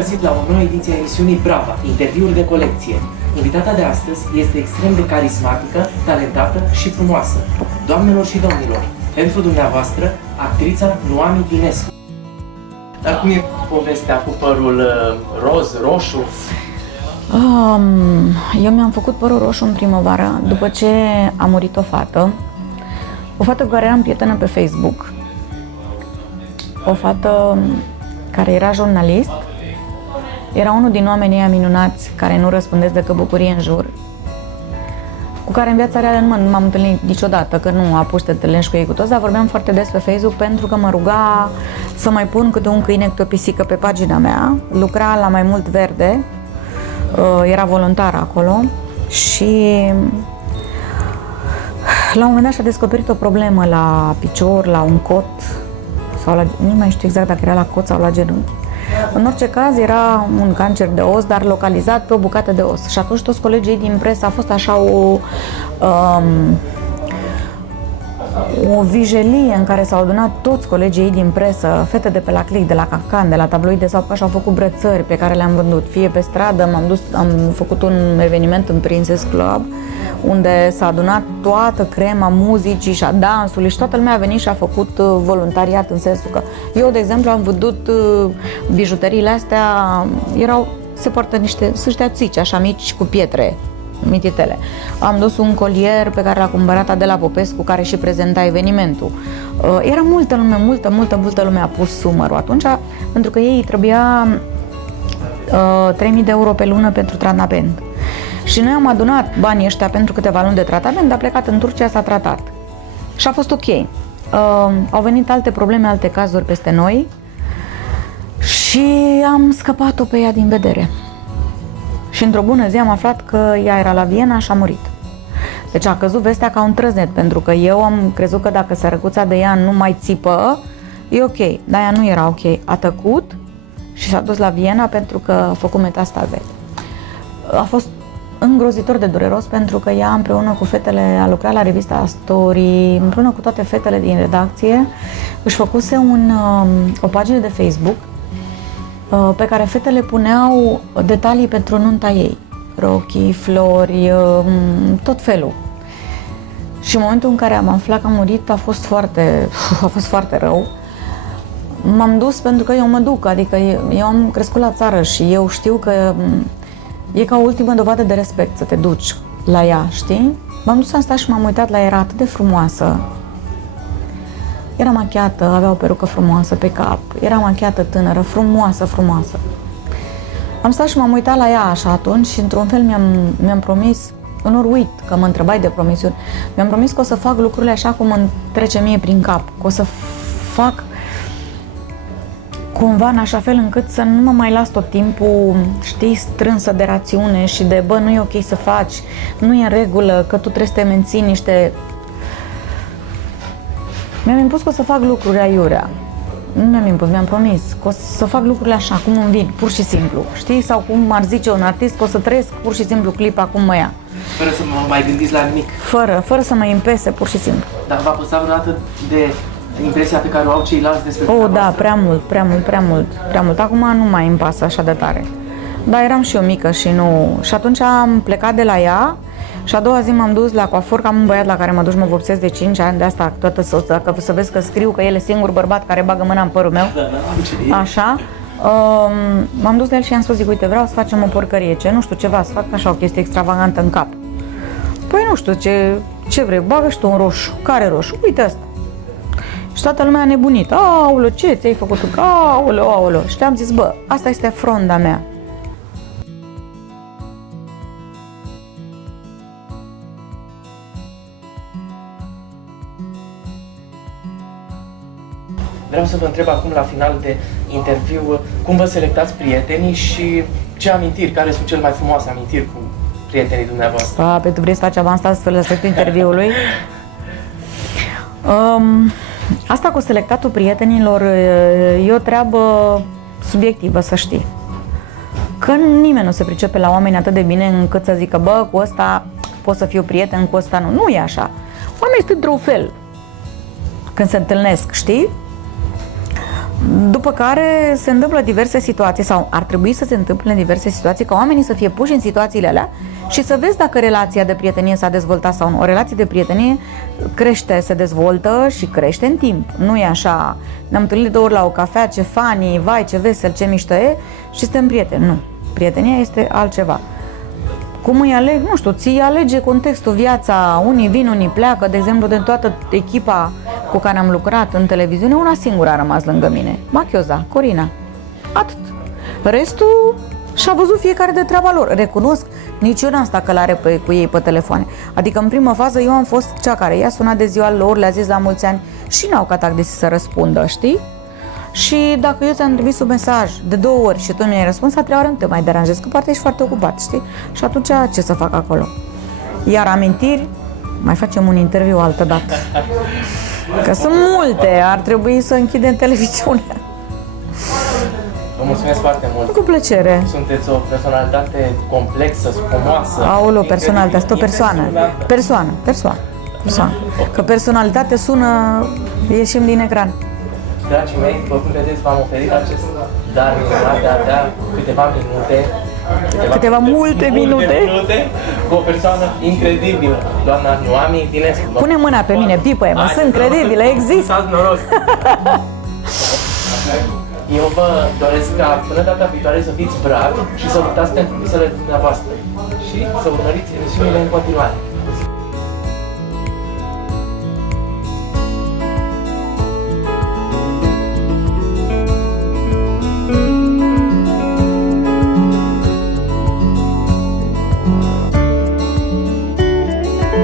găsit la o nouă ediție a emisiunii Brava, interviuri de colecție. Invitata de astăzi este extrem de carismatică, talentată și frumoasă. Doamnelor și domnilor, pentru dumneavoastră, actrița Noami Dinescu. Dar cum e povestea cu părul roz, roșu? Eu mi-am făcut părul roșu în primăvară, după ce a murit o fată cu care eram prietenă pe Facebook, o fată care era jurnalist, era unul din oamenii ăia minunați care nu răspundesc decât bucurie în jur, cu care în viața reală nu m-am întâlnit niciodată, că nu a pus să te întâlnești cu ei cu toți, dar vorbeam foarte des pe Facebook pentru că mă ruga să mai pun câte un câine, câte o pisică pe pagina mea, lucra la Mai Mult Verde, era voluntară acolo și la un moment dat și-a descoperit o problemă la picior, la un cot, sau la, nu mai știu exact dacă era la cot sau la genunchi. În orice caz era un cancer de os, dar localizat pe o bucată de os. Și atunci toți colegii din presă a fost așa o vijelie în care s-au adunat toți colegii ei din presă, fete de pe la Click, de la Cancan, de la tabloide sau și au făcut brățări pe care le-am vândut. Fie pe stradă, am făcut un eveniment în Princess Club, unde s-a adunat toată crema muzicii și a dansului și toată lumea a venit și a făcut voluntariat, în sensul că eu, de exemplu, am vândut bijuteriile astea, se poartă niște țici așa mici cu pietre mititele. Am dus un colier pe care l-a cumpărat Adela Popescu, care și prezenta evenimentul. Era multă lume, multă lume a pus sumărul atunci, pentru că ei trebuia 3.000 de euro pe lună pentru tratament. Și noi am adunat banii ăștia pentru câteva luni de tratament, a plecat în Turcia, s-a tratat. Și a fost ok. Au venit alte probleme, alte cazuri peste noi și am scăpat-o pe ea din vedere. Și într-o bună zi am aflat că ea era la Viena și a murit. Deci a căzut vestea ca un trăznet, pentru că eu am crezut că dacă sărăcuța de ea nu mai țipă, e ok. Dar ea nu era ok. A tăcut și s-a dus la Viena pentru că a făcut metastave. A fost îngrozitor de dureros pentru că ea împreună cu fetele a lucrat la revista Story, împreună cu toate fetele din redacție, își făcuse o pagină de Facebook pe care fetele puneau detalii pentru nunta ei, rochii, flori, tot felul. Și în momentul în care am aflat că a murit a fost foarte rău. M-am dus pentru că eu mă duc, adică eu am crescut la țară și eu știu că e ca o ultimă dovadă de respect să te duci la ea, știi? M-am dus, am stat și m-am uitat la ea, era atât de frumoasă. Era machiată, avea o perucă frumoasă pe cap, era machiată tânără, frumoasă. Am stat și m-am uitat la ea așa atunci și într-un fel mi-am promis, unor uit că mă întrebai de promisiuni, mi-am promis că o să fac lucrurile așa cum îmi trece mie prin cap, că o să fac cumva în așa fel încât să nu mă mai las tot timpul, știi, strânsă de rațiune și de nu e ok să faci, nu e în regulă, că tu trebuie să te menții niște... Mi-am impus că o să fac lucruri aiurea. Nu mi-am impus, mi-am promis că o să fac lucrurile așa, cum îmi vin, pur și simplu. Știi? Sau cum ar zice un artist, că o să trăiesc pur și simplu clipa cum mă ia. Fără să mă mai gândiți la nimic. Fără să mă impese, pur și simplu. Dar v-a păsat vreodată de impresia pe care o au ceilalți despre da, prea mult. Acum nu mai îmi pasă așa de tare. Dar eram și eu mică și nu... Și atunci am plecat de la ea și a doua zi m-am dus la coafor, că am un băiat la care mă duc, mă vopsesc de 5 ani, de asta toată dacă să vezi că scriu că el e singur bărbat care bagă mâna în părul meu. Așa. M-am dus de el și i-am spus, zic, uite, vreau să facem o porcărie, nu știu, ceva, să fac așa o chestie extravagantă în cap. Păi nu știu, ce vrei, bagă și tu un roșu. Care roșu? Uite ăsta. Și toată lumea a nebunit. Aoleo, ce ți-ai făcut? Aoleo. Și am zis, asta este fronda mea. Vreau să vă întreb acum, la final de interviu, cum vă selectați prietenii și ce amintiri, care sunt cele mai frumoase amintiri cu prietenii dumneavoastră? Pe tu vrei să faci avansat spre la sfârșitul interviului? Asta cu selectatul prietenilor e o treabă subiectivă, să știi. Că nimeni nu se pricepe la oameni atât de bine încât să zică, cu ăsta pot să fiu prieten, cu ăsta nu. Nu e așa. Oamenii sunt într-un fel când se întâlnesc, știi? După care se întâmplă diverse situații sau ar trebui să se întâmple în diverse situații ca oamenii să fie puși în situațiile alea și să vezi dacă relația de prietenie s-a dezvoltat sau nu. O relație de prietenie crește, se dezvoltă și crește în timp. Nu e așa, ne-am întâlnit 2 ori la o cafea, ce funny, vai, ce vesel, ce mișto e și suntem prieteni. Nu. Prietenia este altceva. Cum îi aleg? Nu știu, ți alege contextul, viața, unii vin, unii pleacă. De exemplu, din toată echipa cu care am lucrat în televiziune, una singură a rămas lângă mine, Machioza, Corina. Atât. Restul și-a văzut fiecare de treaba lor. Recunosc, nici eu n-am stat călare cu ei pe telefoane. Adică în prima fază eu am fost cea care i-a sunat de ziua lor, le-a zis la mulți ani și n-au catac de să răspundă, știi? Și dacă eu ți-am trimis un mesaj de 2 ori și tu mi-ai răspuns, a 3 ori nu te mai deranjezi, că poate ești foarte ocupat, știi? Și atunci ce să fac acolo? Iar amintiri, mai facem un interviu altă dată. Că sunt multe, ar trebui să închidem televiziunea. Vă mulțumesc foarte mult. Cu plăcere. Sunteți o personalitate complexă, spumoasă. Aoleu, personalitate, este o persoană. Persoană. Că personalitate sună, ieșim din ecran. Dragii mei, după cum vedeți, v-am oferit acest dar minunat de a avea câteva multe minute cu o persoană incredibilă, doamna Noami Dinescu. Pune mâna pe mine, pipă-mă, sunt credibile, există. Noroc. Eu vă doresc ca până data viitoare să fiți bravi și să luptați pentru visele dumneavoastră și să urmăriți emisiunile în continuare.